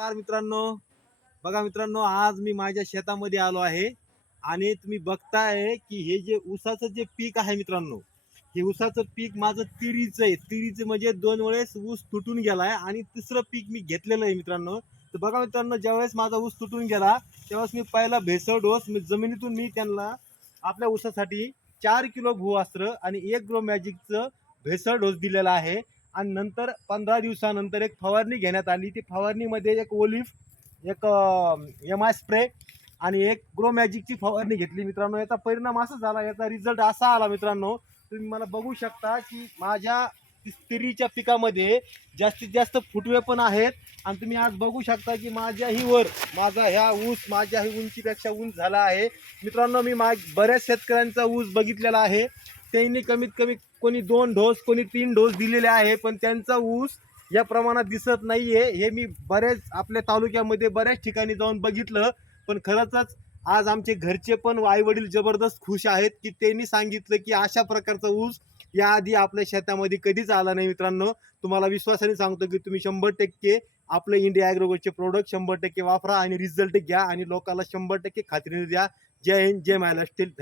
नमस्कार मित्रांनो. बघा मित्रांनो आज मी माझ्या शेतामध्ये आलो आहे आणि तुम्ही बघताय की हे जे ऊसाचं जे पीक आहे मित्रांनो हे ऊसाचं पीक माझं तिरीचं आहे. तिरीचं म्हणजे दोन वेळेस ऊस तुटून गेलाय आणि तिसरं पीक मी घेतलेलं आहे मित्रांनो. तर बघा मित्रांनो ज्यावेळेस माझा ऊस तुटून गेला त्यावेळेस मी पहिला भेसळ डोस जमिनीतून मी त्यांना आपल्या ऊसासाठी चार किलो भूअस्त्र आणि एक ग्रो मॅजिकचं भेसळ डोस दिलेला आहे. आणि नंतर पंधरा दिवसानंतर एक फवारणी घेण्यात आली. ती फवारणीमध्ये एक ओलिफ एक एम आय स्प्रे आणि एक ग्रो मॅजिकची फवारणी घेतली. मित्रांनो याचा परिणाम असा झाला याचा रिझल्ट असा आला मित्रांनो तुम्ही मला बघू शकता की माझ्या तिरीच्या पिकामध्ये जास्तीत जास्त फुटवे पण आहेत आणि तुम्ही आज बघू शकता की माझ्याही वर माझा ह्या ऊस माझ्याही उंचीपेक्षा ऊंच झाला आहे. मित्रांनो मी मा बऱ्याच शेतकऱ्यांचा ऊस बघितलेला आहे. त्यांनी कमीत कमी कोणी दोन डोस कोणी तीन डोस दिलेले आहे पण त्यांचा ऊस या प्रमाणात दिसत नाही आहे हे मी बरेच आपल्या तालुक्यामध्ये बऱ्याच ठिकाणी जाऊन बघितलं पण खरंच आज आमचे घरचे पण आईवडील जबरदस्त खुश आहेत की त्यांनी सांगितलं की अशा प्रकारचा ऊस याआधी आपल्या शेतामध्ये कधीच आला नाही मित्रांनो. तुम्हाला विश्वासाने सांगतो की तुम्ही शंभर टक्के आपलं इंडिया ॲग्रोवेटचे प्रोडक्ट शंभर टक्के वापरा आणि रिझल्ट घ्या आणि लोकांना शंभर टक्के खात्रीने द्या. जय हिंद जय महाराष्ट्र.